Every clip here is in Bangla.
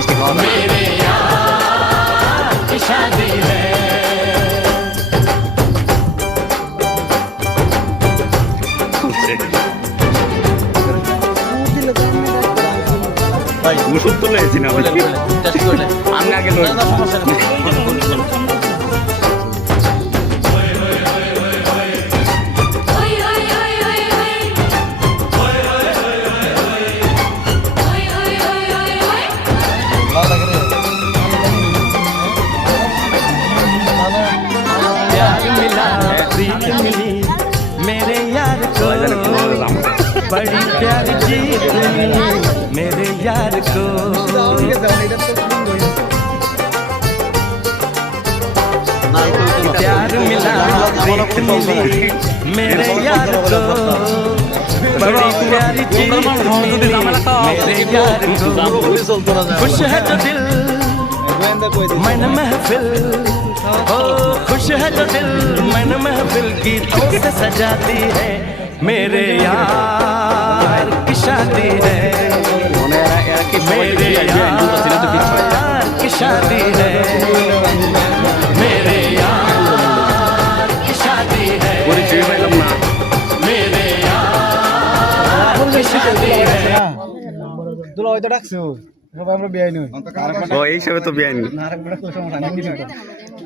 মিষ্টি খাওয়া যায়। मेरे यार की शादी है। ভাই ওষুধ তো লেগেছি না ভাই, আমি আগে লই। प्यार मिला प्रीत मिली मेरे यार को, बड़ी प्यारी जीत मिली मेरे यार को। प्यार मिला प्रीत मिली मेरे यार को, बड़ी प्यारी जीत मिली मेरे यार को। खुश है जो दिल मन महफिल, ओ खुश है जो दिल मन महफिल गीतों से सजाती है। मेरे यार की शादी है, मेरे यार की शादी है, मेरे यार की शादी है, मेरे यार की शादी है। দুলা হয়তো ডাকছো সবাই আমরা বিয়ে নই ও এই হিসাবে তো বিয়ে নি। নারকবড়া কোন সমস্যা নেই কিছু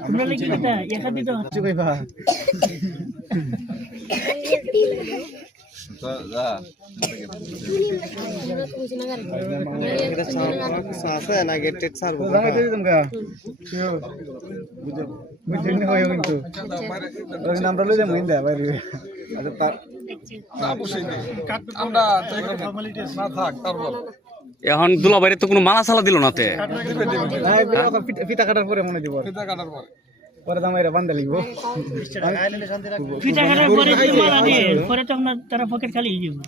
তোমরা লিখি কথা একা দিতে কিছু কইবা আছে না গেটেড সার্ভ জামাই দিই তোমরা বুঝেন না হয় কিন্তু ওই নাম্বার লই যাম ইন্দা বাইরে আচ্ছা আমরা ফর্মালিটি না থাক তারপর এখন দুলাবাড়ির তো কোনো মালা সালা দিল না তে। ফিতা কাটার পরে মনে দিব ফিতা কাটার পরে পরে দামাইরা বান্ধা লিখবো ফিটা কাটার পরে তোমার আনে পরে তখন তারা পকেট খালি হয়ে যাবে।